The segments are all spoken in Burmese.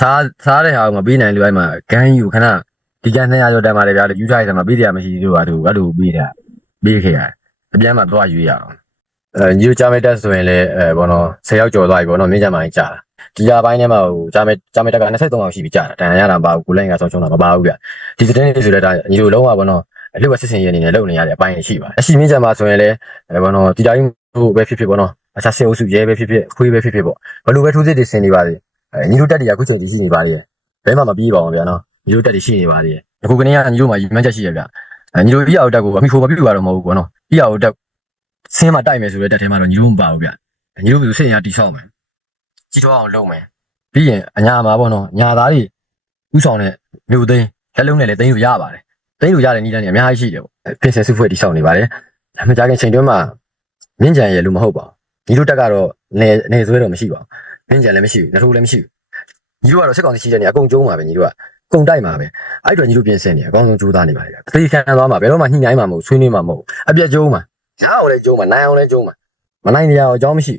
စားစားတဲ့ဟာကိုမပေးနိုင်လို့အဲ့မှာဂန်းယူခဏဒီက200ကျော်တန်ပါတယ်ဗျာလို့ယူထားရတဲ့မှာပေးတယ်မရှိသေးလို့အဲ့လိုအဲ့လိုပေးတာပေးခဲ့ရတယ်အပြန်မှာသွားယူရအောင်အဲညူချမဲတက်ဆိုရင်လည်းအဲဘောနော်10ယောက်ကျော်သွားပြီဘောနော်မင်းကြမ်းမိုင်းကြာတာဒီရပိုင်းထဲမှာဟိုချမဲချမဲတက်က23ယောက်ရှိပြီကြာတာတန်ရတာမပါဘူးကိုလိုင်းကဆောင်းချုံတာမပါဘူးဗျဒီသတင်းလေးဆိုတဲ့ဒါညီတို့လုံးဝဘောနော်အလှုပ်စစ်စင်ရအနေနဲ့လုပ်နေရတဲ့အပိုင်းရှိပါတယ်အရှိမင်းကြမ်းမှာဆိုရင်လည်းအဲဘောနော်ဒီတိုင်းဟိုပဲဖြစ်ဖြစ်ဘောနော်အခြားဆင်အုပ်စုရဲပဲဖြစ်ဖြစ်ခွေးပဲဖြစ်ဖြစ်ပေါ့ဘလို့ပဲထိုးစစ်တွေဆင်နေပါသေး အဲညီတို့တက်တွေကအခုချိန်ကြီးရှိနေပါသေးတယ်ဘဲမှမပြီးပါအောင်ဗျာနော်ညီတို့တက်တွေရှိနေပါသေးတယ်အခုကနေကညီတို့မှာယူမှန်းချက်ရှိရဗျအဲညီတို့ပြီးအောင်တက်ကိုအမိခိုမပြူရတော့မဟုတ်ဘူးဘောနော်ပြီးအောင်တက်ဆင်းမတိုက်မယ်ဆိုတဲ့တက်ထဲမှာတော့ညီတို့မပါဘူးဗျညီတို့မျိုးစင်ရတိဆောက်မယ်ကြီးထွားအောင်လုပ်မယ်ပြီးရင်အညာမှာပေါ့နော်ညာသားတွေဥဆောင်တဲ့မြို့သိန်းလက်လုံးနဲ့လည်းသိန်းလို့ရပါတယ်သိန်းလို့ရတဲ့နည်းလမ်းတွေအများကြီးရှိတယ်ပေါ့ပြင်ဆင်စုဖွဲ့တိဆောက်နေပါတယ်ဒါမှမကြခင်ချိန်တွင်းမှာမြင့်ကြံရလို့မဟုတ်ပါဘူးညီတို့တက်ကတော့နေနေဆွဲတော့မရှိပါဘူး မြင့်ကြံလည်းမရှိဘူးနှထိုးလည်းမရှိဘူးညီတို့ကတော့စက်ကောင်စီရှိတဲ့နေရာအကုန်ကျုံးပါပဲညီတို့ကကုံတိုက်မှာပဲအဲ့တော့ညီတို့ပြင်ဆင်နေအကောင်းဆုံးကြိုးစားနေပါတယ်သေခံသွားမှာဘယ်တော့မှညှိနှိုင်းမှာမဟုတ်ဆွေးနွေးမှာမဟုတ်အပြက်ကျုံးမှာရအောင်လည်းကျုံးမှာနိုင်အောင်လည်းကျုံးမှာမနိုင်နေရအောင်အကြောင်းမရှိ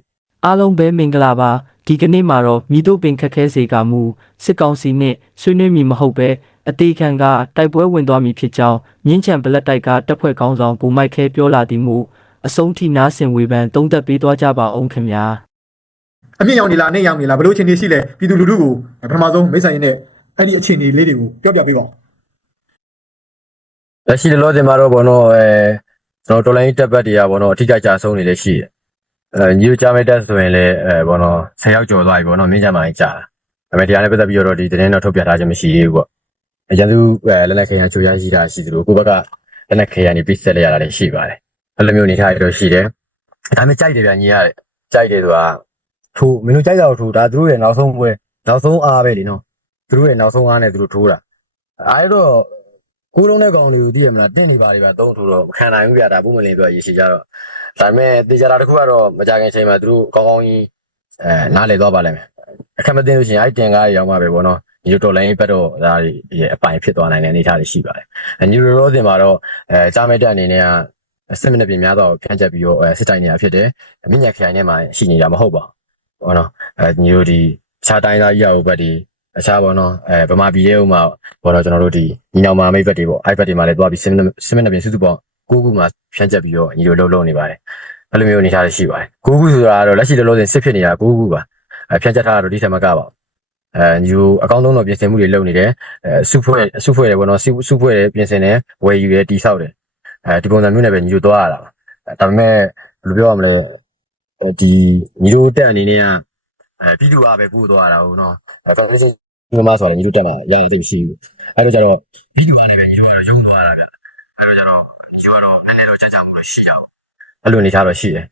အားလုံးပဲမင်္ဂလာပါဒီကနေ့မှာတော့မိတို့ပင်ခက်ခဲစေကမူစစ်ကောင်စီနဲ့ဆွေးနွေးမည်မဟုတ်ပဲအသေးခံကတိုက်ပွဲဝင်သွားမည်ဖြစ်ကြောင်းမြင်းချံဘလက်တိုက်ကတပ်ဖွဲ့ကောင်းဆောင်ကိုမိုက်ခဲပြောလာသည်မူအဆုံးထိနားဆင်ဝေဖန်တုံးသက်ပေးသွားကြပါအောင်ခင်ဗျာ အမြင့်ရောက်နေလားအနှိမ့်ရောက်နေလားဘယ်လိုအခြေအနေရှိလဲပြည်သူလူထုကိုပထမဆုံးမိတ်ဆိုင်ရင်းနဲ့အဲ့ဒီအခြေအနေလေးတွေကိုပြောပြပေးပါဦးလက်ရှိလောတင်မှာတော့ဘောနော်အဲကျွန်တော်တော်လိုင်းတက်ဘက်တွေကဘောနော်အထူးကြဆုံးနေလည်းရှိတယ်အဲညီတို့ကြားမဲ့တက်ဆိုရင်လည်းအဲဘောနော်10ယောက်ကျော်သွားပြီဘောနော်မင်းကြမ်းမိုင်းကြာတာဒါပေမဲ့တရားနဲ့ပတ်သက်ပြီးတော့ဒီသတင်းတော့ထုတ်ပြထားခြင်းမရှိသေးဘူးပေါ့အရန်သူအဲလက်လက်ခေယချိုရရှိတာရှိသလိုကိုဘက်ကလက်လက်ခေယနေပြီးဆက်လိုက်ရတာလည်းရှိပါတယ်အဲ့လိုမျိုးနေထားရတော့ရှိတယ်ဒါပေမဲ့ကြိုက်တယ်ဗျညီရတယ်ကြိုက်တယ်ဆိုတာ ထိုးမင်းတို့ကြိုက်တာကိုထိုးဒါသူတို့ရဲ့နောက်ဆုံးပွဲနောက်ဆုံးအားပဲလीနော်သူတို့ရဲ့နောက်ဆုံးအားနဲ့သူတို့ထိုးတာအဲ့တော့ကိုလုံးတဲ့ကောင်တွေကိုသိရမလားတင့်နေပါလေဗျာသုံးထူတော့မခံနိုင်ဘူးဗျာဒါပုံမလင်းပြောရေရှိကြတော့ဒါပေမဲ့တေချာတာတစ်ခုကတော့မကြခင်ချိန်မှာသူတို့ကောင်းကောင်းကြီးအဲနားလေသွားပါလိမ့်မယ်အခက်မသိလို့ရှိရင်အဲ့တင်ကားတွေရောက်မှာပဲပေါ့နော်ညူတော်လိုင်းဘက်တော့ဒါရဲ့အပိုင်ဖြစ်သွားနိုင်တဲ့အနေအထားတွေရှိပါတယ်ညူရိုစင်မှာတော့အဲကြားမဲ့တက်အနေနဲ့ကစစ်မိနစ်ပြင်များတော့ဖြန့်ချက်ပြီးတော့အဲစစ်တိုင်နေတာဖြစ်တယ်မြင့်ညက်ခိုင်ထဲမှာရှိနေတာမဟုတ်ပါဘူး ပေါ့နော်အဲညူဒီခြားတိုင်းသားကြီးရောက်ဘက်ဒီအခြားပေါ့နော်အဲဗမာပြည်ရဲ့ဥမာဘောတော့ကျွန်တော်တို့ဒီညီနောင်မာမိတ်ဘက်တွေပေါ့ iPad တွေမှာလည်းတွားပြီး sim sim နဲ့ပြင်စုစုပေါင်းကိုခုမှာဖြန့်ချက်ပြီးတော့ညီတို့လှုပ်လှုပ်နေပါတယ်အဲ့လိုမျိုးအနေထားတွေရှိပါတယ်ကိုခုဆိုတာကတော့လက်ရှိလောလောဆယ်စစ်ဖြစ်နေတာကိုခုပါအဲဖြန့်ချက်ထားတာတော့ဒီထက်မကပါဘူးအဲညီတို့အကောင့်လုံးတော့ပြင်ဆင်မှုတွေလုပ်နေတယ်အဲစုဖွဲ့စုဖွဲ့တယ်ပေါ့နော်စုစုဖွဲ့တယ်ပြင်ဆင်တယ်ဝယ်ယူတယ်တိဆောက်တယ်အဲဒီပုံစံမျိုးနဲ့ပဲညီတို့သွားရတာပါဒါပေမဲ့ဘယ်လိုပြောရမလဲအဲ ဒီညီတို့တက်အနေနဲ့ကအဲပြည်သူအားပဲပို့သွားတာဟုတ်နော်အဲ foundation ဒီမှာဆိုရင်ညီတို့တက်မှာရရသိမရှိဘူးအဲ့တော့ကျတော့ဗီဒီယိုကနေပဲညီတို့ကတော့ရုံသွားတာဗျအဲ့တော့ကျတော့ညီတို့ကတော့နည်းနည်းတော့ကြကြမှုလို့ရှိအောင်အဲ့လိုအနေထားတော့ရှိတယ်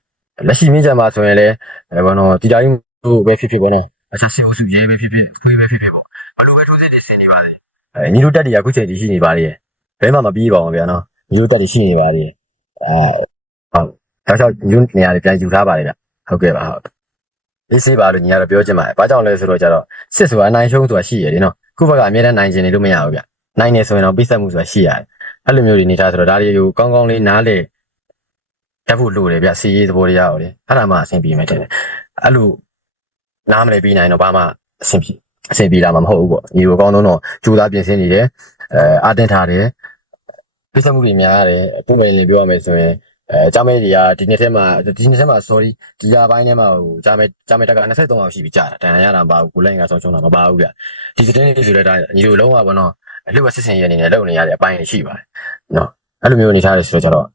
လက်ရှိမြင့်ကြမှာဆိုရင်လည်းအဲဘောနော်ဒီတိုင်းတို့ပဲဖြစ်ဖြစ်ပေါ့နော်အချက်စီအုပ်စုရေးပဲဖြစ်ဖြစ်ခွေးပဲဖြစ်ဖြစ်ပေါ့ဘယ်လိုပဲထိုးစစ်တွေဆင်နေပါလေအဲညီတို့တက်တွေကအခုချိန်ကြီးရှိနေပါလေဘဲမှမပြီးပါအောင်ဗျာနော်ညီတို့တက်တွေရှိနေပါလေအဲဟုတ် ဆောက်ဆောက်ညီတို့နေရာတွေပြန်ယူထားပါလေဗျဟုတ်ကဲ့ပါဟုတ်ဒီစေးပါလို့ညီကတော့ပြောချင်ပါတယ်ဘာကြောင့်လဲဆိုတော့ကျတော့စစ်ဆိုတာနိုင်ရှုံးဆိုတာရှိရတယ်နော်ခုဘက်ကအများနဲ့နိုင်ကျင်နေလို့မရဘူးဗျနိုင်နေဆိုရင်တော့ပိတ်ဆက်မှုဆိုတာရှိရတယ်အဲ့လိုမျိုးတွေနေတာဆိုတော့ဒါတွေကိုကောင်းကောင်းလေးနားလေတက်ဖို့လိုတယ်ဗျစီရေးသဘောတရားရောလေအဲ့ဒါမှအဆင်ပြေမယ်တဲ့အဲ့လိုနားမလဲပြီးနိုင်တော့ဘာမှအဆင်ပြေအဆင်ပြေလာမှာမဟုတ်ဘူးပေါ့ညီကိုအကောင်းဆုံးတော့ကြိုးစားပြင်ဆင်နေတယ်အဲအတင်းထားတယ်ပိတ်ဆက်မှုတွေများရတယ်ပုံမှန်လေးပြောရမယ်ဆိုရင် အဲဂျာမဲတွေကဒီနှစ်ထဲမှာဒီနှစ်ထဲမှာ sorry ဒီလပိုင်းထဲမှာဟိုဂျာမဲဂျာမဲတက်က23အောင်ရှိပြီကြာတာတန်ရတာမပါဘူးကိုလိုင်းကဆုံးချုံတာမပါဘူးဗျဒီသတင်းလေးဆိုတဲ့ဒါညီတို့လုံးဝဘောနော်အလှစစ်စင်ရအနေနဲ့လုပ်နေရတဲ့အပိုင်းရှိပါတယ်နော်အဲ့လိုမျိုးအနေထားရဆိုတော့ကျတော့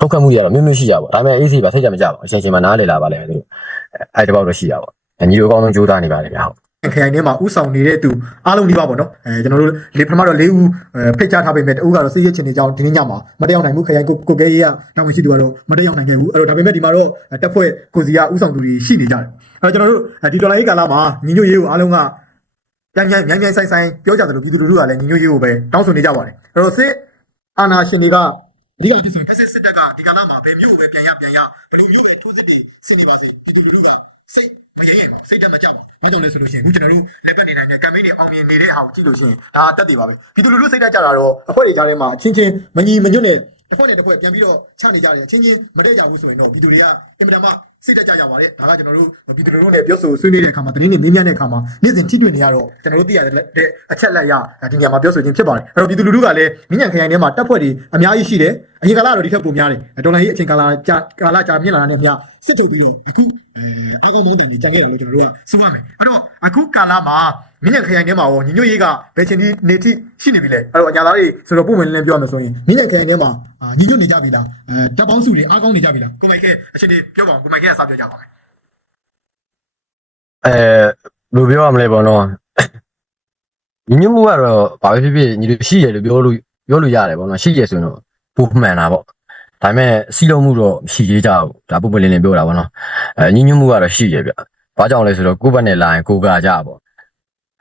ပုတ်ခတ်မှုတွေကတော့မျိုးမျိုးရှိကြပါဒါပေမဲ့အေးစီပါစိတ်ကြမကြပါဘူးအချိန်ချင်းမှာနားလေလာပါလိမ့်မယ်သူတို့အဲ့တပေါက်တော့ရှိရပါဘောညီတို့အကောင်းဆုံးကြိုးစားနေပါတယ်ဗျဟုတ် ခရိုင်ထဲမှာဥဆောင်နေတဲ့သူအားလုံးဒီပါပေါ့နော်အဲကျွန်တော်တို့လေပထမတော့၄ဦးဖိတ်ကြားထားပေမဲ့တဦးကတော့စစ်ရေးချင်းတွေကြောင့်ဒီနေ့ညမှာမတက်ရောက်နိုင်ဘူးခရိုင်ကိုကိုကဲရေးကတောင်းဝင်ရှိသူကတော့မတက်ရောက်နိုင်ခဲ့ဘူးအဲ့တော့ဒါပေမဲ့ဒီမှာတော့တက်ဖွဲ့ကိုစီကဥဆောင်သူတွေရှိနေကြတယ်အဲ့တော့ကျွန်တော်တို့ဒီဒေါ်လာရေးကာလမှာညီညွတ်ရေးကိုအားလုံးကပြန်ပြန်မြန်မြန်ဆိုင်ဆိုင်ပြောကြတယ်လို့ပြည်သူလူထုကလည်းညီညွတ်ရေးကိုပဲတောင်းဆိုနေကြပါတယ်အဲ့တော့စစ်အာဏာရှင်တွေကအဓိကဖြစ်ဆိုရင်စစ်စစ်တပ်ကဒီကာလမှာဘယ်မျိုးကိုပဲပြန်ရပြန်ရဘယ်လိုမျိုးပဲထိုးစစ်တွေဆင်နေပါစေပြည်သူလူထုကစိတ် မရဲရင်စိတ်တက်မကြပါဘူး။မကြောင့်လဲဆိုလို့ရှိရင်အခုကျွန်တော်တို့လက်ပတ်နေနိုင်တဲ့ campaign တွေအောင်မြင်နေတဲ့ဟာကိုကြည့်လို့ရှိရင်ဒါတက်တည်ပါပဲ။ပြည်သူလူထုစိတ်တက်ကြတာတော့အဖွဲ့တွေကြားထဲမှာအချင်းချင်းမညီမညွတ်နဲ့တစ်ဖွဲ့နဲ့တစ်ဖွဲ့ပြန်ပြီးတော့ချနေကြတယ်အချင်းချင်းမတည့်ကြဘူးဆိုရင်တော့ပြည်သူတွေကအင်မတန်မှစိတ်တက်ကြကြပါတယ်ဒါကကျွန်တော်တို့ပြည်သူတို့နဲ့ပြောဆိုဆွေးနွေးတဲ့အခါမှာသတင်းတွေမေးမြန်းတဲ့အခါမှာနေ့စဉ်ထိတွေ့နေရတော့ကျွန်တော်တို့သိရတဲ့အချက်လက်ရဒီနေရာမှာပြောဆိုခြင်းဖြစ်ပါတယ်အဲ့တော့ပြည်သူလူထုကလည်းမြင်းညံခရိုင်ထဲမှာတပ်ဖွဲ့တွေအများကြီးရှိတယ်အရင်ကလာတော့ဒီထက်ပိုများတယ်ဒေါ်လာကြီးအချိန်ကာလကြာကာလကြာမြင့်လာတဲ့မြစစ်ထုတ်ပြီးအခုအဲအားလုံးတွေကြံခဲ့တယ်လို့ကျွန်တော်တို့ကဆိုရမယ်အဲ့တော့အခုကာလမှာမြင်းညံခရိုင်ထဲမှာရောညီညွတ်ရေးကဘယ်ချိန်ဒီနေတိရှိနေပြီလဲအဲ့တော့အညာသားတွေဆိုတော့ပုံမှန်လင်းပြောရမယ်ဆိုရင်မြင်းညံခရိုင်ထဲမှာညီညွတ်နေကြပြီလားအဲတပ်ပေါင်းစုတွေအားကောင်းနေကြပြီလားကိုမိုက်ကဲအချိန်လေးပြောပါဦးကိုမိုက်ကဲကစပြောကြပါမယ်အဲဘယ်လိုပြောရမလဲပေါ့နော်ညီညွတ်မှုကတော့ဘာပဲဖြစ်ဖြစ်ညီတို့ရှိရလို့ပြောလို့ပြောလို့ရတယ်ပေါ့နော်ရှိရဆိုရင်တော့ပုံမှန်တာပေါ့ ဒါပေမဲ့စီလုံးမှုတော့မရှိသေးကြဘူးဒါပုပ်ပလင်းလင်းပြောတာပေါ့နော်အဲညီညွတ်မှုကတော့ရှိရဗျဘာကြောင့်လဲဆိုတော့ကိုယ့်ဘက်နဲ့လာရင်ကိုယ်ကကြပေါ့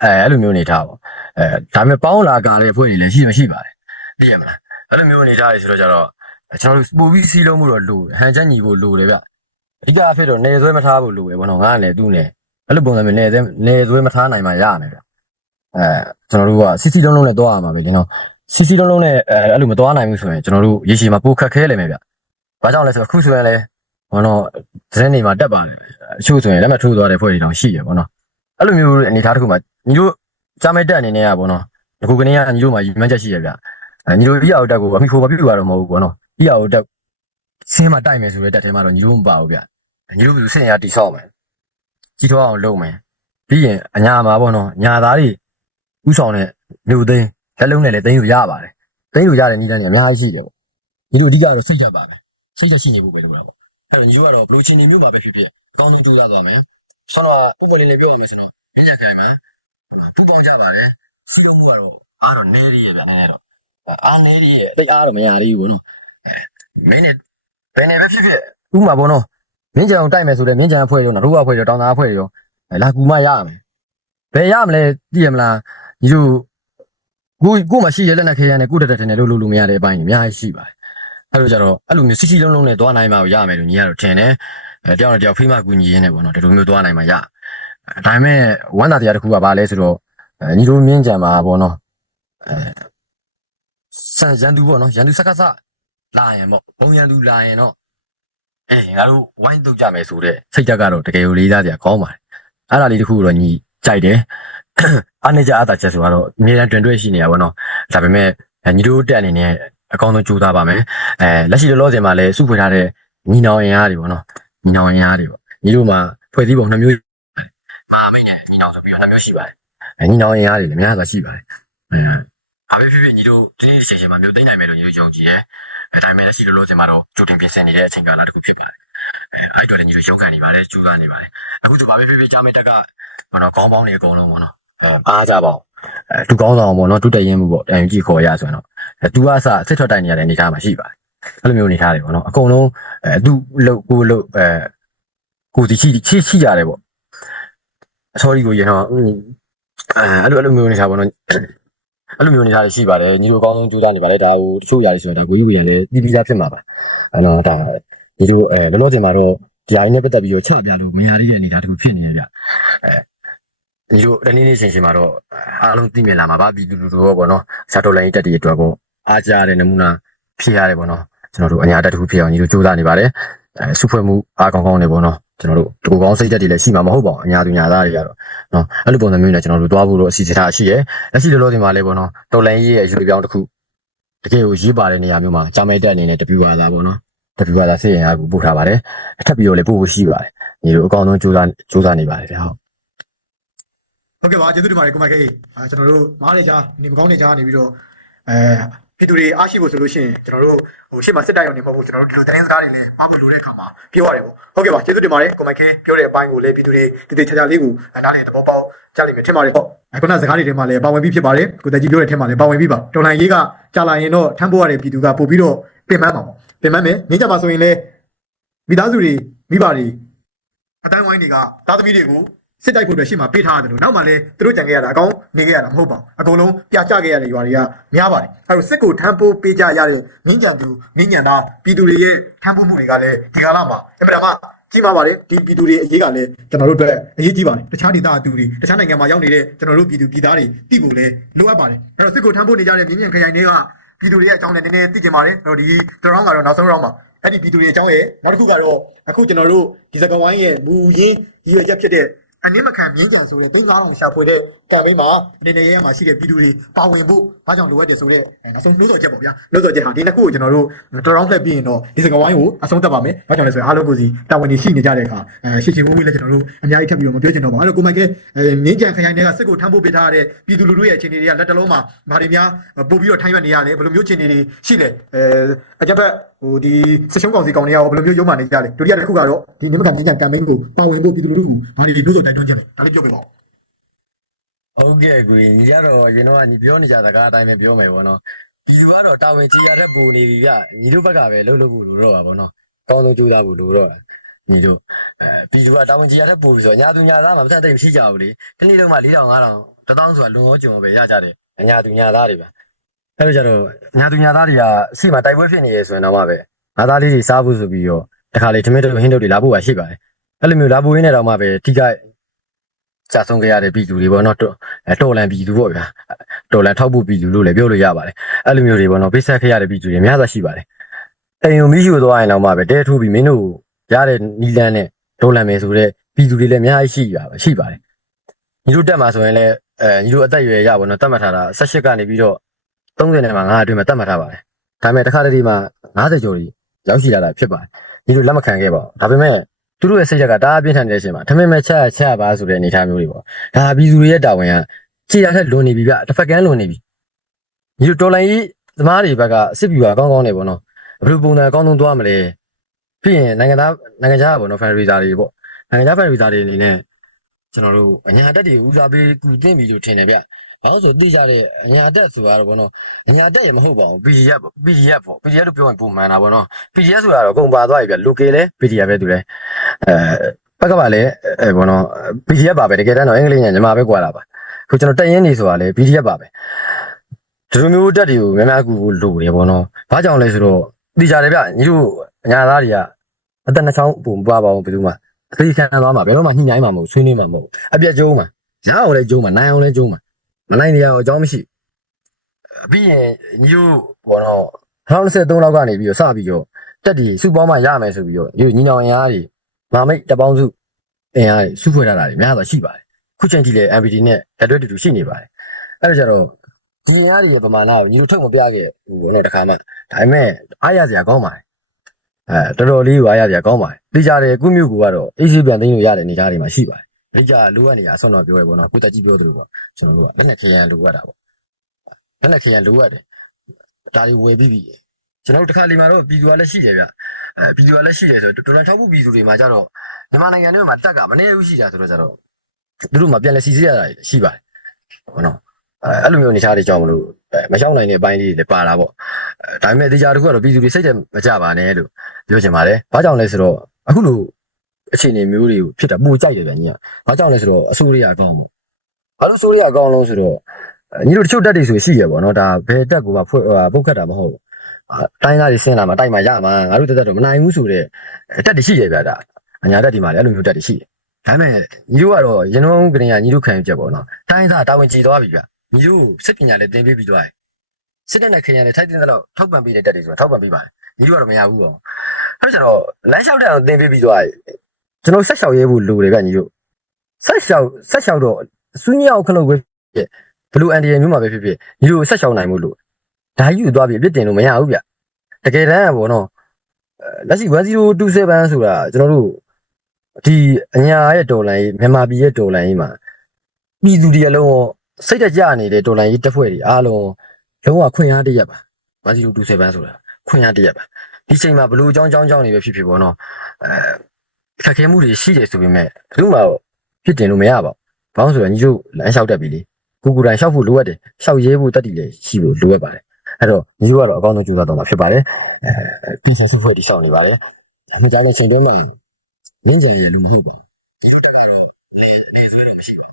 အဲအဲ့လိုမျိုးနေထားပေါ့အဲဒါပေမဲ့ပေါင်းလာကားတဲ့ဖွဲ့တွေလည်းရှိမရှိပါတယ်သိရမလားအဲ့လိုမျိုးနေထားတယ်ဆိုတော့ကြတော့ကျွန်တော်တို့ပူပြီးစီလုံးမှုတော့လိုဟန်ချက်ညီဖို့လိုတယ်ဗျအဓိကအဖြစ်တော့နေဆွဲမထားဖို့လိုပဲပေါ့နော်ငါကလည်းသူ့နဲ့အဲ့လိုပုံစံမျိုးနေသေးနေသွေးမထားနိုင်မှရနိုင်တယ်အဲကျွန်တော်တို့ကစီစီလုံးလုံးနဲ့သွားရမှာပဲကျွန်တော် စီစီလုံးလုံးနဲ့အဲအဲ့လိုမသွားနိုင်ဘူးဆိုရင်ကျွန်တော်တို့ရေရှည်မှာပိုခက်ခဲလိမ့်မယ်ဗျ။ဘာကြောင့်လဲဆိုတော့ခုဆိုရင်လေဘောနော်သတင်းတွေမှာတက်ပါတယ်အချို့ဆိုရင်လက်မထိုးသွားတဲ့ဖွဲ့တွေတောင်ရှိရပေါ့နော်။အဲ့လိုမျိုးအနေထားတစ်ခုမှာညီတို့ကြားမဲ့တက်အနေနဲ့ကပေါ့နော်။ဒီခုကနေကညီတို့မှာယူမှန်းချက်ရှိရဗျ။အဲညီတို့ EAO တက်ကိုအမိခိုမပြုတ်ရတော့မဟုတ်ဘူးပေါ့နော်။ EAO တက်ဆင်းမှာတိုက်မယ်ဆိုတဲ့တက်ထဲမှာတော့ညီတို့မပါဘူးဗျ။ညီတို့ကစင်ရတိဆောက်မယ်။ကြီးထွားအောင်လုပ်မယ်။ပြီးရင်အညာမှာပေါ့နော်ညာသားတွေဥဆောင်တဲ့မြို့သိမ်း လက်လုံးနဲ့လည်းသိမ်းလို့ရပါတယ်သိမ်းလို့ရတဲ့နည်းလမ်းတွေအများကြီးရှိတယ်ပေါ့ဒီလိုအဓိကတော့စိတ်ဓာတ်ပါပဲစိတ်ဓာတ်ရှိနေဖို့ပဲလုပ်တာပေါ့အဲ့တော့ညီတို့ကတော့ဘလူးချင်းနေမြို့မှာပဲဖြစ်ဖြစ်အကောင်းဆုံးကြိုးစားသွားမယ်ဆောတော့ဥပဒေလေးပြောရမယ်ဆိုတော့ညက်ခိုင်မှာပူပေါင်းကြပါတယ်စီလုံးမှုကတော့အားတော့နေရည်ရဗျနည်းနည်းတော့အားနေရည်ရတိတ်အားတော့မရသေးဘူးပေါ့နော်အဲမင်းနဲ့ဘယ်နဲ့ပဲဖြစ်ဖြစ်ဥမှာပေါ့နော်မင်းကြံအောင်တိုက်မယ်ဆိုတဲ့မင်းကြံအဖွဲ့ရောနော်တို့အဖွဲ့ရောတောင်သားအဖွဲ့ရောလာကူမရမယ်ဘယ်ရမလဲသိရမလားညီတို့ ကိုကိုမှရှိရလက်နဲ့ခေရနဲ့ကိုတက်တက်တယ်လို့လို့လို့မရတဲ့အပိုင်းကြီးအများကြီးရှိပါတယ်အဲ့လိုကြတော့အဲ့လိုမျိုးစီစီလုံးလုံးနဲ့သွားနိုင်မှရမယ်လို့ညီကတော့ထင်တယ်အဲတယောက်နဲ့တယောက်ဖိမကူညီရင်းနဲ့ပေါ့နော်ဒီလိုမျိုးသွားနိုင်မှရဒါပေမဲ့ဝမ်းသာတရားတစ်ခုကဘာလဲဆိုတော့အဲညီတို့မြင်းကြံမှာပေါ့နော်အဲဆန်ရန်သူပေါ့နော်ရန်သူစကားစလာရင်ပေါ့ဘုံရန်သူလာရင်တော့အဲငါတို့ဝိုင်းတုတ်ကြမယ်ဆိုတဲ့စိတ်ဓာတ်ကတော့တကယ်ကိုလေးစားစရာကောင်းပါတယ်အဲ့ဒါလေးတခုတော့ညီကြိုက်တယ် အားနေကြအားသာချက်ဆိုတော့အများတန်းတွင်တွဲရှိနေရပါတော့ဒါပေမဲ့ညီတို့တက်အနေနဲ့အကောင်းဆုံးကြိုးစားပါမယ်အဲလက်ရှိလောလောဆယ်မှာလည်းစုဖွေထားတဲ့ညီနောင်ရင်အားတွေပေါ့နော်ညီနောင်ရင်အားတွေပေါ့ညီတို့မှာဖွဲ့စည်းပုံနှမျိုးမာမိတ်နဲ့ညီနောင်ဆိုပြီးတော့နှမျိုးရှိပါတယ်အဲညီနောင်ရင်အားတွေလည်းအများကြီးရှိပါတယ်အဲဘာပဲဖြစ်ဖြစ်ညီတို့ဒီနေ့ဒီချိန်ချိန်မှာမျိုးသိမ့်နိုင်မယ်လို့ညီတို့ယုံကြည်တယ်အဲဒါပေမဲ့လက်ရှိလောလောဆယ်မှာတော့ကြိုတင်ပြင်ဆင်နေတဲ့အချိန်ကာလတစ်ခုဖြစ်ပါတယ်အဲအဲ့တော့လည်းညီတို့ရုန်းကန်နေပါတယ်ကြိုးစားနေပါတယ်အခုဆိုဘာပဲဖြစ်ဖြစ်ကြားမဲ့တက်ကဘောနော်ခေါင်းပေါင်းနေအကုန်လုံးဘောနော် အဲအားကြပါအောင်အဲသူကောင်းဆောင်ဘောနော်သူတက်ရင်မှုပေါ့တိုင်ကြည့်ခေါ်ရဆိုရင်တော့အဲသူကအစစစ်ထွက်တိုက်နေရတဲ့အနေအထားမှာရှိပါတယ်အဲ့လိုမျိုးအနေထားတွေဘောနော်အကုန်လုံးအဲသူလို့ကိုလို့အဲကိုစီရှိရှိရှိရတယ်ပေါ့ sorry ကိုရတော့အဲအဲ့လိုအဲ့လိုမျိုးအနေထားဘောနော်အဲ့လိုမျိုးအနေထားတွေရှိပါတယ်ညီတို့အကောင်းဆုံးကြိုးစားနေပါလေဒါဟိုတချို့ຢာတွေဆိုတော့ဒါကိုကြီးကိုရလည်းတီးပြီးသားဖြစ်မှာပါအဲ့တော့ဒါညီတို့အဲလောလောဆယ်မှာတော့ဒီအရင်နဲ့ပတ်သက်ပြီးတော့ချပြလို့မရသေးတဲ့အနေအထားတစ်ခုဖြစ်နေရကြအဲ ဒီလိုတနေ့နေ့ချင်းချင်းမှာတော့အားလုံးသိမြင်လာမှာပါပြည်သူလူထုရောပေါ့နော်ရှာတော်လိုင်းတက်တီအတွက်ကိုအားကြတဲ့နမူနာဖြစ်ရတယ်ပေါ့နော်ကျွန်တော်တို့အညာတက်တစ်ခုဖြစ်အောင်ညီတို့စူးစမ်းနေပါတယ်အဲစုဖွဲ့မှုအားကောင်းကောင်းနေပေါ့နော်ကျွန်တော်တို့ဒီကောင်းစိတ်တက်တွေလည်းရှိမှာမဟုတ်ပါဘူးအညာသူညာသားတွေကတော့နော်အဲ့လိုပုံစံမျိုးနဲ့ကျွန်တော်တို့တွားဖို့တော့အစီအစဉ်ထားရှိတယ်လက်ရှိလောလောဆယ်မှာလည်းပေါ့နော်တော်လိုင်းရေးရဲ့ရွေပြောင်းတစ်ခုတကယ်ကိုရေးပါတဲ့နေရာမျိုးမှာဂျာမိုက်တက်အနေနဲ့တပြူပါသားပေါ့နော်တပြူပါသားစိတ်ရင်အားကိုပို့ထားပါတယ်အထပ်ပြီးတော့လည်းပို့ဖို့ရှိပါတယ်ညီတို့အကောင်းဆုံးစူးစမ်းစူးစမ်းနေပါတယ်ဗျဟုတ် ဟုတ်ကဲ့ပါကျေးဇူးတင်ပါတယ်ကိုမိုက်ခေအာကျွန်တော်တို့မားနေကြနေမကောင်းနေကြနေပြီးတော့အဲပြည်သူတွေအားရှိဖို့ဆိုလို့ရှိရင်ကျွန်တော်တို့ဟိုရှေ့မှာစစ်တပ်ရုံနေမဟုတ်ဘူးကျွန်တော်တို့ဒီလိုသတင်းစကားတွေလည်းပါဖို့လိုတဲ့အခါမှာပြောရတယ်ပေါ့ဟုတ်ကဲ့ပါကျေးဇူးတင်ပါတယ်ကိုမိုက်ခေပြောတဲ့အပိုင်းကိုလည်းပြည်သူတွေတည်တည်ချာချာလေးကိုနားလည်သဘောပေါက်ကြလိမ့်မယ်ထင်ပါတယ်ဟုတ်အခုနစကားတွေထဲမှာလည်းပါဝင်ပြီးဖြစ်ပါတယ်ကိုတက်ကြီးပြောတဲ့ထဲမှာလည်းပါဝင်ပြီးပါတော်လိုင်းရေးကကြာလာရင်တော့ထမ်းဖို့ရတဲ့ပြည်သူကပို့ပြီးတော့ပြင်ပန်းပါပေါ့ပြင်ပန်းမယ်နေကြပါဆိုရင်လည်းမိသားစုတွေမိဘတွေအတိုင်းဝိုင်းတွေကသားသမီးတွေကို စစ်တိုက်ဖို့အတွက်ရှေ့မှာပေးထားရတယ်လို့နောက်မှလည်းသူတို့ကြံခဲ့ရတာအကောင်နေခဲ့ရတာမဟုတ်ပါဘူးအကုန်လုံးပြကြခဲ့ရတဲ့ရွာတွေကများပါတယ်အဲလိုစစ်ကိုထမ်းပိုးပေးကြရတဲ့ငင်းကြံသူငင်းညံသားပြည်သူတွေရဲ့ထမ်းပိုးမှုတွေကလည်းဒီကာလမှာအမှန်တမ်းကြီးမားပါတယ်ဒီပြည်သူတွေအရေးကလည်းကျွန်တော်တို့အတွက်အရေးကြီးပါတယ်တခြားဒေသအသူတွေတခြားနိုင်ငံမှာရောက်နေတဲ့ကျွန်တော်တို့ပြည်သူပြည်သားတွေသိဖို့လည်းလိုအပ်ပါတယ်အဲတော့စစ်ကိုထမ်းပိုးနေကြတဲ့မြင်းမြံခရိုင်တွေကပြည်သူတွေရဲ့အကြောင်းလည်းနည်းနည်းသိကြပါတယ်အဲ့တော့ဒီတရောင်းကတော့နောက်ဆုံးရောင်းပါအဲ့ဒီပြည်သူတွေအကြောင်းရဲ့နောက်တစ်ခုကတော့အခုကျွန်တော်တို့ဒီစကဝိုင်းရဲ့မူရင်းရည်ရွယ်ချက်ဖြစ်တဲ့ အနည်းမခံမြင်းကြံဆိုတဲ့သိန်းသားအောင်ရှာဖွေတဲ့ကမ်ပိန်းမှာအနေနဲ့ရဲရမှာရှိတဲ့ပြည်သူတွေပါဝင်ဖို့ ဘာကြောင့်လိုအပ်တယ်ဆိုတဲ့အဲနောက်ဆုံးနှိုးဆော်ချက်ပေါ့ဗျာနှိုးဆော်ချက်ဟာဒီနှစ်ခုကိုကျွန်တော်တို့တော်တော်လှည့်ပြီးရင်တော့ဒီစကဝိုင်းကိုအဆုံးသတ်ပါမယ်ဘာကြောင့်လဲဆိုရင်အားလုံးကိုစီတာဝန်ကြီးရှိနေကြတဲ့အခါအဲရှစ်ချင်းဝင်းဝင်းလည်းကျွန်တော်တို့အများကြီးထပ်ပြီးတော့မပြောချင်တော့ပါဘူးအဲ့တော့ကိုမိုက်ကဲအဲမြင်းကြံခရိုင်တွေကစစ်ကိုထမ်းဖို့ပေးထားတဲ့ပြည်သူလူထုရဲ့အခြေအနေတွေကလက်တလုံးမှာဘာတွေများပို့ပြီးတော့ထိုင်းရွက်နေရလဲဘယ်လိုမျိုးအခြေအနေတွေရှိလဲအဲအကြက်ဘက်ဟိုဒီစစ်ရှုံးကောင်စီကောင်တွေကရောဘယ်လိုမျိုးရုံးမှနေကြလဲဒုတိယတစ်ခုကတော့ဒီနမကန်မြင်းကြံကမ်ပိန်းကိုပါဝင်ဖို့ပြည်သူလူထုကိုဘာတွေလို့ဆိုတိုက်တွန်းခြင်းလဲဒါလေးပြောပြပါဦး ဟုတ်ကဲ့ကိုညီကတော့ရင်တော့ညီပြောနေကြစကားအတိုင်းပဲပြောမယ်ဗောနော်ဒီလူကတော့တာဝန်ကြီးရတဲ့ပူနေပြီဗျညီတို့ဘက်ကပဲလှုပ်လို့ဖို့လိုတော့ပါဗောနော်ကောင်းဆုံးကြိုးစားဖို့လိုတော့ညီတို့အဲပြည်သူကတာဝန်ကြီးရတဲ့ပူပြီဆိုညာသူညာသားမှာမသက်တိတ်မရှိကြဘူးလေဒီနေ့တော့မှ4000 5000 1000ဆိုတာလွန်ရောကျွံပဲရကြတယ်ညာသူညာသားတွေပဲအဲ့လိုကြတော့ညာသူညာသားတွေကစီမှာတိုက်ပွဲဖြစ်နေရဆိုရင်တော့မှပဲငါသားလေးတွေစားဖို့ဆိုပြီးတော့တခါလေထမင်းတို့ဟင်းတို့တွေလာဖို့ပါရှိပါတယ်အဲ့လိုမျိုးလာဖို့ရင်းနေတော့မှပဲထိခိုက် ကြာဆုံးခဲ့ရတဲ့ပြည်သူတွေပေါ့နော်တော်အဲတော်လန်ပြည်သူပေါ့ဗျာတော်လန်ထောက်ဖို့ပြည်သူလို့လည်းပြောလို့ရပါတယ်အဲ့လိုမျိုးတွေပေါ့နော်ပိတ်ဆက်ခဲ့ရတဲ့ပြည်သူတွေအများကြီးရှိပါတယ်အိမ်ုံမိရှူသွားရင်တော့မှပဲတဲထိုးပြီးမင်းတို့ရတဲ့နီလန်းနဲ့တော်လန်မယ်ဆိုတဲ့ပြည်သူတွေလည်းအများကြီးရှိပါပဲရှိပါတယ်ညီတို့တက်မှာဆိုရင်လည်းအဲညီတို့အသက်အရွယ်ရပါတော့တတ်မှတ်ထားတာ18ကနေပြီးတော့30နဲ့မှ9အတွင်းမှာတတ်မှတ်ထားပါတယ်ဒါပေမဲ့တစ်ခါတည်းမှာ90ကျော်ကြီးရောက်ရှိလာတာဖြစ်ပါတယ်ညီတို့လက်မခံခဲ့ပါဘူးဒါပေမဲ့ သူတို့ရဲ့စိတ်ချက်ကတအားပြင်းထန်နေတဲ့အချိန်မှာထမင်းမဲ့ချက်ချက်ပါဆိုတဲ့အနေအထားမျိုးတွေပေါ့ဒါပြည်သူတွေရဲ့တာဝန်ကခြေရထက်လွန်နေပြီဗျတစ်ဖက်ကန်းလွန်နေပြီညီတို့တော်လိုင်းကြီးသမားတွေဘက်ကစစ်ပြူကကောင်းကောင်းနေပေါ့နော်ဘယ်လိုပုံစံအကောင်းဆုံးသွားမလဲပြီးရင်နိုင်ငံသားနိုင်ငံခြားပေါ့နော်ဖန်ရီဇာတွေပေါ့နိုင်ငံခြားဖန်ရီဇာတွေအနေနဲ့ကျွန်တော်တို့အညာတက်တွေဦးစားပေးကူတင်ပြီလို့ထင်တယ်ဗျ ဘာလို့ဆိုသိကြတဲ့အညာတက်ဆိုတာတော့ပေါ့နော်အညာတက်ရမဟုတ်ပါဘူး PDF ပေါ့ PDF ပေါ့ PDF လို့ပြောရင်ပုံမှန်တာပေါ့နော် PDF ဆိုတာတော့အကုန်ပါသွားပြီဗျ local လဲ PDF ပဲသူလဲအဲဘက်ကပါလဲအဲဘောနော် PDF ပါပဲတကယ်တမ်းတော့အင်္ဂလိပ်ညညီမပဲကွာတာပါခုကျွန်တော်တက်ရင်းနေဆိုတာလဲ PDF ပါပဲဒီလိုမျိုးတက်တွေကိုများများကူလို့တယ်ဘောနော်ဘာကြောင့်လဲဆိုတော့သိကြတယ်ဗျညီတို့အညာသားတွေကအသက်နှချောင်းပုံပါပါအောင်ဘယ်သူမှအသိခံသွားမှာဘယ်တော့မှညှိနှိုင်းမှာမဟုတ်ဆွေးနွေးမှာမဟုတ်အပြက်ကျုံးမှာရအောင်လဲကျုံးမှာနိုင်အောင်လဲကျုံးမှာ မနိုင်နေရအောင်အကြောင်းမရှိပြီးရင်ညီတို့ဘောနော်2023လောက်ကနေပြီးတော့စပြီးတော့တက်ဒီစုပေါင်းမှရမယ်ဆိုပြီးတော့ဒီညီနောင်အင်အားတွေမာမိတ်တပေါင်းစုအင်အားတွေစုဖွဲ့ထားတာတွေများစွာရှိပါတယ်ခုချိန်ထိလည်း MPD နဲ့လက်တွဲတူတူရှိနေပါတယ်အဲ့ဒါကြတော့ဒီအင်အားတွေရဲ့ပမာဏကိုညီတို့ထုတ်မပြခဲ့ဘူးဘောနော်တခါမှဒါပေမဲ့အားရစရာကောင်းပါတယ်အဲတော်တော်လေးကိုအားရစရာကောင်းပါတယ်သိကြတယ်ကုမြို့ကူကတော့အေးစီပြန်သိမ်းလို့ရတဲ့အနေအထားတွေမှာရှိပါတယ် လိကြလိုအပ်နေတာအဆောက်တော့ပြောရပေါ့နော်ကိုတက်ကြီးပြောသလိုပေါ့ကျွန်တော်တို့ကလက်နဲ့ခရံလိုအပ်တာပေါ့လက်နဲ့ခရံလိုအပ်တယ်ဒါတွေဝယ်ပြီးပြီကျွန်တော်တို့တစ်ခါလီမှာတော့ပြည်သူကလည်းရှိတယ်ဗျအဲပြည်သူကလည်းရှိတယ်ဆိုတော့ဒေါ်လာထောက်ဖို့ပြည်သူတွေမှာကြတော့မြန်မာနိုင်ငံထဲမှာတက်ကမနေဘူးရှိတာဆိုတော့ကြတော့သူတို့မှပြန်လဲစီစစ်ရတာရှိပါတယ်ဟုတ်နော်အဲအဲ့လိုမျိုးအနေထားတွေကြောင့်မလို့မရှောင်းနိုင်တဲ့အပိုင်းလေးတွေလည်းပါလာပေါ့အဲဒါပေမဲ့တရားတစ်ခုကတော့ပြည်သူတွေစိတ်ထဲမကြပါနဲ့လို့ပြောချင်ပါတယ်ဘာကြောင့်လဲဆိုတော့အခုလို အခြေအနေမျိုးတွေကိုဖြစ်တာပူကြိုက်တယ်ဗျညီကဘာကြောင့်လဲဆိုတော့အစိုးရအကောင်းပေါ့ဘာလို့အစိုးရအကောင်းလုံးဆိုတော့ညီတို့တချို့တက်တွေဆိုရှိရပေါ့နော်ဒါဘယ်တက်ကိုမှဖွဲ့ပုတ်ခတ်တာမဟုတ်ဘူးတိုင်းသားတွေဆင်းလာမှာတိုက်မှာရမှာငါတို့တက်တက်တော့မနိုင်ဘူးဆိုတော့တက်တရှိရပြတာအညာတက်ဒီမှာလည်းအဲ့လိုမျိုးတက်တရှိတယ်ဒါပေမဲ့ညီတို့ကတော့ရင်းနှုန်းကနေကညီတို့ခံယူချက်ပေါ့နော်တိုင်းသားတာဝန်ကြည်သွားပြီဗျညီတို့စစ်ပညာလည်းသင်ပေးပြီးသွားတယ်စစ်တပ်နဲ့ခင်ရလည်းထိုက်တင်တဲ့လို့ထောက်ပံ့ပေးတဲ့တက်တွေဆိုတော့ထောက်ပံ့ပေးပါတယ်ညီတို့ကတော့မရဘူးပေါ့အဲ့တော့လမ်းလျှောက်တဲ့အောင်သင်ပေးပြီးသွားတယ် ကျွန်တော်ဆက်လျှောက်ရဲဖို့လိုတယ်ဗျညီတို့ဆက်လျှောက်ဆက်လျှောက်တော့စူးညောက်ခလုတ်ပဲဖြစ်ဘလူအန်ဒီယမျိုးမှာပဲဖြစ်ဖြစ်ညီတို့ဆက်လျှောက်နိုင်မှုလို့ဒါယူသွားပြီးအပြစ်တင်လို့မရဘူးဗျတကယ်တမ်းကပေါ့နော်အဲလက်ရှိ1027ဆိုတာကျွန်တော်တို့ဒီအညာရဲ့ဒေါ်လာကြီးမြန်မာပြည်ရဲ့ဒေါ်လာကြီးမှာပြည်သူတွေအလုံးရောစိတ်တကြနေတဲ့ဒေါ်လာကြီးတစ်ဖွဲ့တွေအားလုံးလုံးဝခွင့်အားတရက်ပါ1027ဆိုတာခွင့်အားတရက်ပါဒီချိန်မှာဘလို့အကြောင်းအကြောင်းအကြောင်းတွေပဲဖြစ်ဖြစ်ပေါ့နော်အဲ ခက်ခဲမှုတွေရှိတယ်ဆိုပေမဲ့ဘယ်သူမှဖြစ်တင်လို့မရပါဘူးဘာလို့ဆိုတော့ညီတို့လမ်းလျှောက်တတ်ပြီလေကိုကိုယ်တိုင်လျှောက်ဖို့လိုအပ်တယ်လျှောက်ရဲဖို့တတ်တည်လေရှိဖို့လိုအပ်ပါတယ်အဲ့တော့ညီတို့ကတော့အကောင်းဆုံးကြိုးစားတော့မှာဖြစ်ပါတယ်အဲပြင်ဆင်စုဖွဲ့တိရှောက်နေပါတယ်အမှန်တရားချင်းတွဲမှာလင်းကြရလို့မဟုတ်ဘူးညီတို့ကတော့လေလေဆွေးလို့မရှိဘူး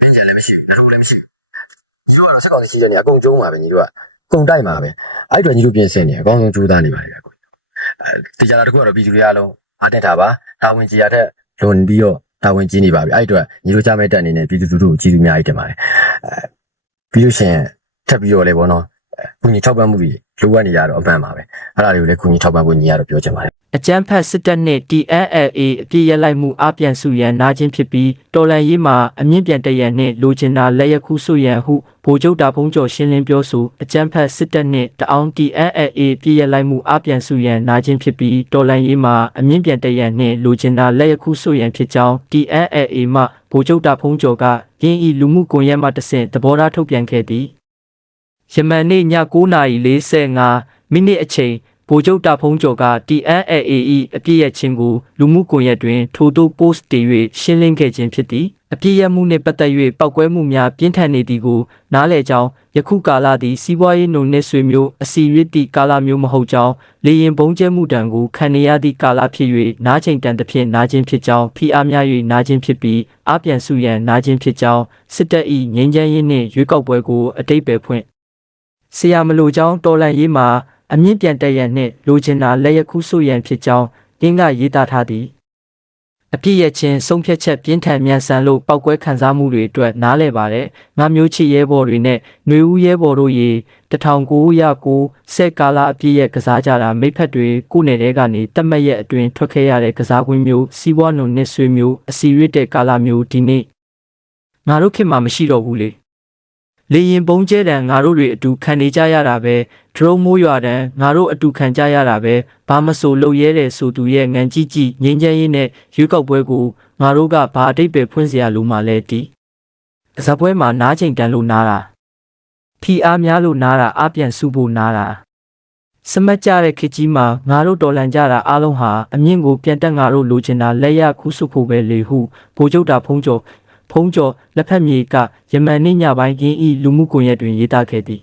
လင်းကြလည်းမရှိဘူးတော့လည်းမရှိဘူးညီတို့ကတော့စက်ကောင်ရှိတဲ့နေအကုန်ကျုံးပါပဲညီတို့ကကုန်တိုက်မှာပဲအဲ့တော့ညီတို့ပြင်ဆင်နေအကောင်းဆုံးကြိုးစားနေပါတယ်ကွအဲတရားတစ်ခုကတော့ပြည်သူတွေအားလုံး အားတက်တာပါတာဝန်ကြီးရတဲ့လွန်ပြီးတော့တာဝန်ကြီးနေပါပြီအဲ့အတွက်ညီတို့ကြမဲ့တက်အနေနဲ့ပြည်သူလူထုကိုကြည်သူအများကြီးတင်ပါတယ်အဲပြီးလို့ရှိရင်ထပ်ပြီးတော့လေပေါ့နော် ကုညီထောက်ပံ့မှုတွေလိုအပ်နေရတော့အမှန်ပါပဲအဲ့ဒါတွေကိုလည်းကုညီထောက်ပံ့ဖို့ညီရတော့ပြောချင်ပါတယ်အကြမ်းဖက်စစ်တပ်နှင့် TNLA အပြစ်ရလိုက်မှုအပြန်စုရန်နာချင်းဖြစ်ပြီးတော်လန်ရေးမှာအမြင့်ပြန်တရန်နှင့်လိုချင်တာလက်ရခုစုရန်ဟုဗိုလ်ချုပ်တာဖုံးကျော်ရှင်းလင်းပြောဆိုအကြမ်းဖက်စစ်တပ်နှင့်တအောင် TNLA အပြစ်ရလိုက်မှုအပြန်စုရန်နာချင်းဖြစ်ပြီးတော်လန်ရေးမှာအမြင့်ပြန်တရန်နှင့်လိုချင်တာလက်ရခုစုရန်ဖြစ်ကြောင်း TNLA မှဗိုလ်ချုပ်တာဖုံးကျော်ကရင်းဤလူမှုကွန်ရက်မှတဆင့်သဘောထားထုတ်ပြန်ခဲ့သည် ယမန်နေ့ည9:45မိနစ်အချိန်ဗိုလ်ချုပ်တာဖုံးကျော်က TNLAE အပြည့်ရချင်းကိုလူမှုကွန်ရက်တွင် ထိုတို post တည်၍ရှင်းလင်းခဲ့ခြင်းဖြစ်သည်အပြည့်ရမှုနှင့်ပတ်သက်၍ပောက်ကွဲမှုများပြင်းထန်နေသည်ကိုနားလည်ကြောင်းယခုကာလသည်စီးပွားရေးနှုံနှင့်ဆွေမျိုးအစီရစ်တီကာလမျိုးမဟုတ်ကြောင်းလေရင်ပုံကျဲမှုတံကိုခံနေရသည့်ကာလဖြစ်၍နားချိန်တန်သဖြင့်နားခြင်းဖြစ်ကြောင်းဖိအားများ၍နားခြင်းဖြစ်ပြီးအပြန်စုရန်နားခြင်းဖြစ်ကြောင်းစစ်တပ်၏ငြိမ်းချမ်းရေးနှင့်ရွေးကောက်ပွဲကိုအတိတ်ပဲဖွင့် ဆရာမလိုကြောင်းတော်လန်ရေးမှာအမြင့်ပြန်တက်ရန်နှင့်လိုချင်တာလက်ရခုဆိုရန်ဖြစ်ကြောင်းရင်းကရေးသားထားသည်အပြည့်ရချင်းဆုံးဖြတ်ချက်ပြင်းထန်မြန်ဆန်လို့ပောက်ကွဲခံစားမှုတွေအတွက်နားလည်ပါတယ်ငါမျိုးချစ်ရဲဘော်တွေနဲ့ຫນွေဦးရဲဘော်တို့ရေ1909ဆယ်ကာလအပြည့်ရဲ့ကစားကြတာမိဖက်တွေကိုယ်နယ်တဲကနေတက်မက်ရဲ့အတွင်ထွက်ခဲ့ရတဲ့ကစားကွင်းမျိုးစီးပွားနှုံနဲ့ဆွေမျိုးအစီရစ်တဲ့ကာလမျိုးဒီနေ့ငါတို့ခေတ်မှာမရှိတော့ဘူးလေ လေရင်ပုံကျဲတံငါတို့တွေအတူခံနေကြရတာပဲဒရုန်းမိုးရွာတံငါတို့အတူခံကြရတာပဲဘာမဆိုလှုပ်ရဲတဲ့ဆိုသူရဲ့ငံကြီးကြီးငင်းချမ်းရေးနဲ့ရွေးကောက်ပွဲကိုငါတို့ကဘာအတိတ်ပဲဖွင့်เสียလို့မှလဲတီကစားပွဲမှာနားချိန်တန်လို့နားတာဖီအားများလို့နားတာအပြန်စုဖို့နားတာစမတ်ကြတဲ့ခေတ်ကြီးမှာငါတို့တော်လန်ကြတာအားလုံးဟာအမြင့်ကိုပြန်တက်ငါတို့လိုချင်တာလက်ရခုစုဖို့ပဲလေဟုဗိုလ်ချုပ်တာဖုံးကျော် ဖုံးကျော်လက်ဖက်မြေကယမန်နေ့ညပိုင်းကင်းဤလူမှုကွန်ရက်တွင်ရေးသားခဲ့သည်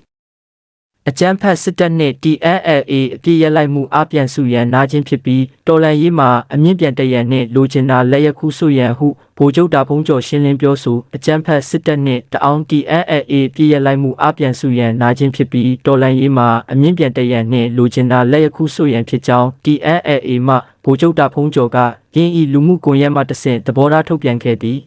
အကြမ်းဖက်စစ်တပ်နှင့် TNLA အပြစ်ရလိုက်မှုအပြန်စုရန်နာချင်းဖြစ်ပြီးတော်လန်ရေးမှာအမြင့်ပြန်တရန်နှင့်လိုချင်တာလက်ရခုစုရန်ဟုဗိုလ်ချုပ်တာဖုံးကျော်ရှင်းလင်းပြောဆိုအကြမ်းဖက်စစ်တပ်နှင့်တအောင် TNLA အပြစ်ရလိုက်မှုအပြန်စုရန်နာချင်းဖြစ်ပြီးတော်လန်ရေးမှာအမြင့်ပြန်တရန်နှင့်လိုချင်တာလက်ရခုစုရန်ဖြစ်ကြောင်း TNLA မှဗိုလ်ချုပ်တာဖုံးကျော်ကရင်းဤလူမှုကွန်ရက်မှတဆင့်သဘောထားထုတ်ပြန်ခဲ့သည်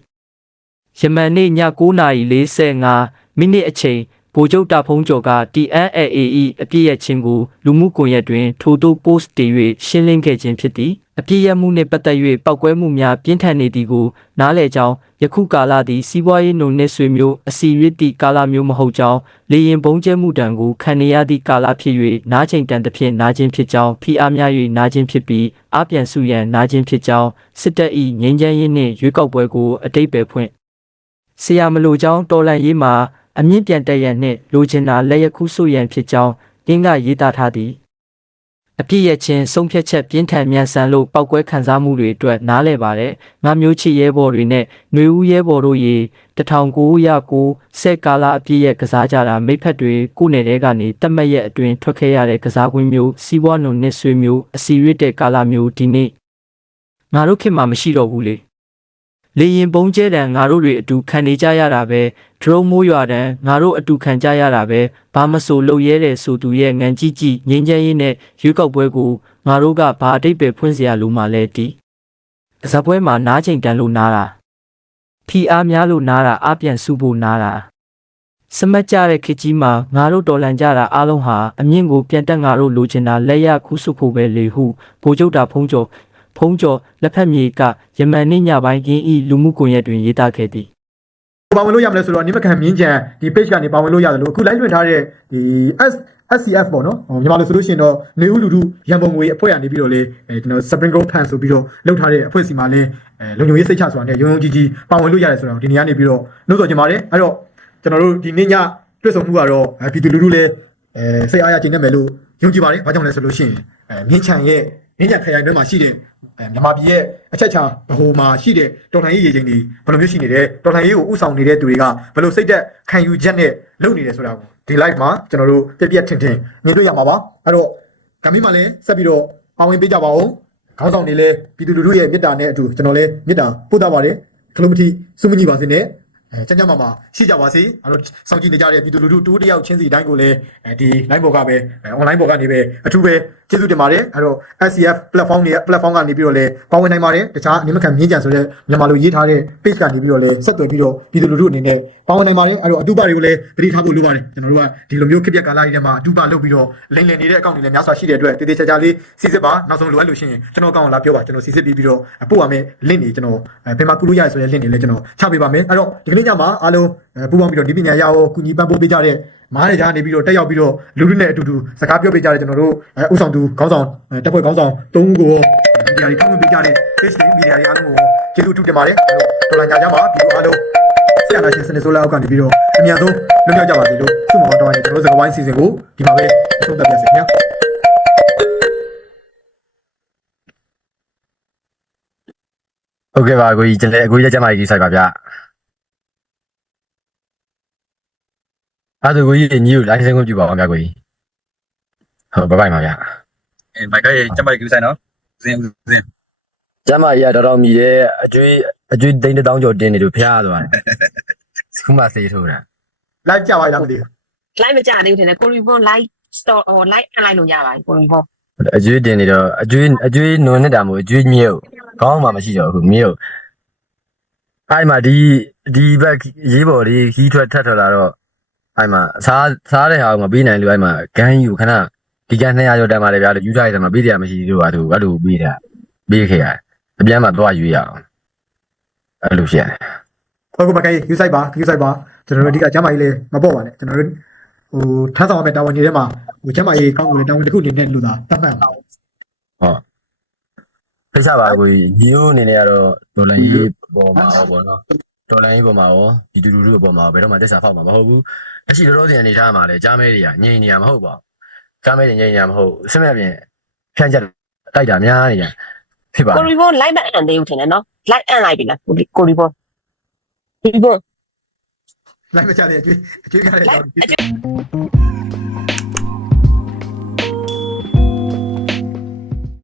ယမန်နေ့ည9:45မိနစ်အချိန်ဗိုလ်ချုပ်တာဖုံးကျော်က TNLAE အပြည့်ရချင်းကိုလူမှုကွန်ရက်တွင် ထိုတို post တည်၍ရှင်းလင်းခဲ့ခြင်းဖြစ်သည်အပြည့်ရမှုနှင့်ပတ်သက်၍ပောက်ကွဲမှုများပြင်းထန်နေသည်ကိုနားလည်ကြောင်းယခုကာလသည်စီးပွားရေးနှုံနှင့်ဆွေမျိုးအစီရစ်တီကာလမျိုးမဟုတ်ကြောင်းလေရင်ပုံကျဲမှုတံကိုခံနေရသည့်ကာလဖြစ်၍နားချိန်တန်သဖြင့်နားခြင်းဖြစ်ကြောင်းဖိအားများ၍နားခြင်းဖြစ်ပြီးအပြန်စုရန်နားခြင်းဖြစ်ကြောင်းစစ်တပ်၏ငြိမ်းချမ်းရေးနှင့်ရွေးကောက်ပွဲကိုအတိတ်ပဲဖွင့် ဆရာမလိုကြောင်းတော်လန်ရေးမှာအမြင့်ပြန်တက်ရန်နှင့်လိုချင်တာလက်ရခုစုရန်ဖြစ်ကြောင်းရင်းကရေးသားထားသည်အပြည့်ရချင်းဆုံးဖြတ်ချက်ပြင်းထန်မြန်ဆန်လို့ပောက်ကွဲခံစားမှုတွေအတွက်နားလည်ပါတယ်ငါမျိုးချစ်ရဲဘော်တွေနဲ့ຫນွေဦးရဲဘော်တို့ရေ1909ဆယ်ကာလအပြည့်ရဲ့ကစားကြတာမိဖက်တွေကိုယ်နယ်တဲကနေတက်မက်ရဲ့အတွင်ထွက်ခဲ့ရတဲ့ကစားကွင်းမျိုးစီးပွားနှုံနဲ့ဆွေမျိုးအစီရစ်တဲ့ကာလမျိုးဒီနေ့ငါတို့ခေတ်မှာမရှိတော့ဘူးလေ လေရင်ပုံကျဲတံငါတို့တွေအတူခံနေကြရတာပဲဒရုန်းမိုးရွာတံငါတို့အတူခံကြရတာပဲဘာမဆိုလှုပ်ရဲတဲ့ဆိုသူရဲ့ငန်ကြီးကြီးငင်းချမ်းရင်းနဲ့ရွေးကောက်ပွဲကိုငါတို့ကဘာအတိတ်ပဲဖွင့်စရာလိုမှလဲတီဇက်ပွဲမှာနားချိန်တန်လို့နားတာဖီအားများလို့နားတာအပြန်စုဖို့နားတာစမတ်ကြတဲ့ခေကြီးမှာငါတို့တော်လန်ကြတာအားလုံးဟာအမြင့်ကိုပြန်တက်ငါတို့လိုချင်တာလက်ရခုစုဖို့ပဲလေဟုဘိုးချုပ်တာဖုံးကျော် ဖုံးကျော်လက်ဖက်မြေကယမန်နေ့ညပိုင်းကင်းဤလူမှုကွန်ရက်တွင်ရေးသားခဲ့သည်ပါဝင်လို့ရမလဲဆိုတော့နိမခံမြင်းကြံဒီ page ကနေပါဝင်လို့ရတယ်လို့အခု live လွှင့်ထားတဲ့ဒီ S SCF ပေါ့နော်ဟိုမြန်မာလိုဆိုလို့ရှိရင်တော့နေဦးလူထုရန်ပုံငွေအဖွဲ့ကနေပြီးတော့လေအဲကျွန်တော် Spring Gold Plan ဆိုပြီးတော့လောက်ထားတဲ့အဖွဲ့စီမှာလဲအဲလုံခြုံရေးစိတ်ချဆိုတာနဲ့ရုံရုံကြီးကြီးပါဝင်လို့ရတယ်ဆိုတော့ဒီနေရာနေပြီးတော့နှုတ်ဆော်ကြပါတယ်အဲ့တော့ကျွန်တော်တို့ဒီနေ့ညတွေ့ဆုံမှုကတော့အဲပြည်သူလူထုလည်းအဲစိတ်အားရကျင်နေမယ်လို့ယုံကြည်ပါတယ်ဘာကြောင့်လဲဆိုလို့ရှိရင်အဲမြင်းချံရဲ့ မြင်းချံခရိုင်ထဲမှာရှိတဲ့အဲမြန်မာပြည်ရဲ့အချက်ချာဗဟိုမှာရှိတဲ့တော်လှန်ရေးရေချိန်တွေဘယ်လိုမျိုးရှိနေတယ်တော်လှန်ရေးကိုဥဆောင်နေတဲ့သူတွေကဘယ်လိုစိတ်သက်ခံယူချက်နဲ့လုပ်နေတယ်ဆိုတာကိုဒီ live မှာကျွန်တော်တို့ပြက်ပြက်ထင်ထင်မြင်တွေ့ရမှာပါအဲ့တော့ကမ္မီမှာလည်းဆက်ပြီးတော့ပါဝင်ပေးကြပါဦးခေါင်းဆောင်တွေလည်းပြည်သူလူထုရဲ့မေတ္တာနဲ့အတူကျွန်တော်လည်းမေတ္တာပို့သပါတယ်ခလုံးမတိစုမကြီးပါစေနဲ့ အဲကျန်းကျန်းမာမာရှိကြပါစေအဲ့တော့စောင့်ကြည့်နေကြတဲ့ပြည်သူလူထုတူတယောက်ချင်းစီတိုင်းကိုလည်းအဲဒီ line ပေါ်ကပဲအဲ online ပေါ်ကနေပဲအထူးပဲကျေးဇူးတင်ပါတယ်အဲ့တော့ SCF platform တွေ platform ကနေပြီးတော့လည်းပါဝင်နိုင်ပါတယ်တခြားအနည်းမခံမြင်းကြံဆိုတဲ့မြန်မာလိုရေးထားတဲ့ page ကနေပြီးတော့လည်းဆက်သွယ်ပြီးတော့ပြည်သူလူထုအနေနဲ့ပါဝင်နိုင်ပါတယ်အဲ့တော့အတူပါတွေကိုလည်းတတိထားဖို့လိုပါတယ်ကျွန်တော်တို့ကဒီလိုမျိုးခက်ပြက်ကာလကြီးထဲမှာအတူပါလုပ်ပြီးတော့လိမ့်လည်နေတဲ့အကောင့်တွေလည်းများစွာရှိတဲ့အတွက်တည်တည်ချာချာလေးစစ်စစ်ပါနောက်ဆုံးလိုအပ်လို့ရှိရင်ကျွန်တော်အကောင့်ကိုလာပြောပါကျွန်တော်စစ်စစ်ပြီးပြီးတော့ပို့ရမယ် link တွေကျွန်တော်ဘယ်မှာကူလို့ရရဆိုတဲ့ link တွေလည်းကျွန်တော်ချပေးပါမယ်အဲ့တော့ဒီကနေ့ညမှာအားလုံးပူပေါင်းပြီးတော့ဒီပညာရအောင်ကူညီပံ့ပိုးပေးကြတဲ့မားရကြားနေပြီးတော့တက်ရောက်ပြီးတော့လူလူနဲ့အတူတူစကားပြောပေးကြတဲ့ကျွန်တော်တို့ဥဆောင်သူခေါင်းဆောင်တပ်ဖွဲ့ခေါင်းဆောင်၃ဦးကိုမီဒီယာတွေထောက်ပံ့ပေးကြတဲ့ face တွေမီဒီယာတွေအားလုံးကိုကျေးဇူးတူတင်ပါတယ်အဲ့တော့တော်လိုင်းကြကြမှာပြီးတော့အားလုံးဆရာနာရှင်စနေဆိုလာအောက်ကနေပြီးတော့အများဆုံးလွတ်မြောက်ကြပါစေလို့ဆုမတော်တောင်းရင်ကျွန်တော်တို့စကားဝိုင်းစီစဉ်ကိုဒီမှာပဲအဆုံးသတ်ပြစေခင်ဗျာဟုတ်ကဲ့ပါကိုကြီးကျွန်တော်အကိုကြီးကျမကြီးကြီးဆိုင်ပါဗျ အဲ့ဒါကိုကြီးညီကို license ကိုပြုပါအောင်ဗျကိုကြီးဟုတ်ဘိုင်ဘိုင်ပါဗျအဲမိုက်ကရဲ့ကျမကြီးကူဆိုင်နော်ဇင်းဦးဇင်းကျမကြီးကတော်တော်မြည်တယ်အကျွေးအကျွေးသိန်းတစ်တောင်းကျော်တင်းနေလို့ဖျားသွားတယ်ခုမှစေးထိုးတာ live ကြပါလားမသိဘူးလိုက်မကြသေးဘူးထင်တယ်ကိုရီဘွန် live store ဟို live အလိုက်လို့ရပါတယ်ကိုရီဘွန်အကျွေးတင်နေတော့အကျွေးအကျွေးနွန်နေတာမို့အကျွေးမြုပ်ခေါင်းမှမရှိတော့ဘူးမြုပ်အဲ့မှာဒီဒီဘက်ရေးပေါ်လေးခီးထွက်ထက်ထွက်လာတော့ အဲ့မှာစားစားတဲ့ဟာကိုမပေးနိုင်လို့အဲ့မှာဂန်းယူခဏဒီက200ကျော်တန်ပါလေဗျာလို့ယူထားရတယ်မှာပေးတယ်မရှိသေးလို့ဟာသူအဲ့လိုပေးတာပေးခဲ့ရတယ်အပြန်မှာသွားယူရအောင်အဲ့လိုဖြစ်ရတယ်ဟုတ်ကဲ့ပါခိုင်ယူဆိုင်ပါယူဆိုင်ပါကျွန်တော်တို့အဓိကကျမ်းမာရေးလည်းမပေါ့ပါနဲ့ကျွန်တော်တို့ဟိုထမ်းဆောင်ရမယ့်တာဝန်တွေထဲမှာဟိုကျမ်းမာရေးကောင်းကိုလည်းတာဝန်တစ်ခုအနေနဲ့လို့သာသတ်မှတ်ပါဘူးဖိတ်ချပါကိုကြီးညီတို့အနေနဲ့ကတော့ဒေါ်လာရေးပေါ်မှာရောပေါ့နော် ဒေါ်လာရေးပေါ်မှာရောဒီတူတူတို့ပေါ်မှာရောဘယ်တော့မှတက်စာဖောက်မှာမဟုတ်ဘူးအရှိတော်တော်စီအနေထားမှာလေကြားမဲတွေကငြိမ်နေရမဟုတ်ပါဘူးကြားမဲတွေငြိမ်နေရမဟုတ်အစမဲ့ပြင်ဖြန့်ချက်တိုက်တာများနေရဖြစ်ပါကိုရီဘွန် live မအန်သေးဘူးထင်တယ်နော် live အန်လိုက်ပြီလားကိုရီကိုရီဘွန်ကိုရီဘွန်လိုက်မချတဲ့အကျွေးအကျွေးကားတဲ့အကြောင်း live အကျွ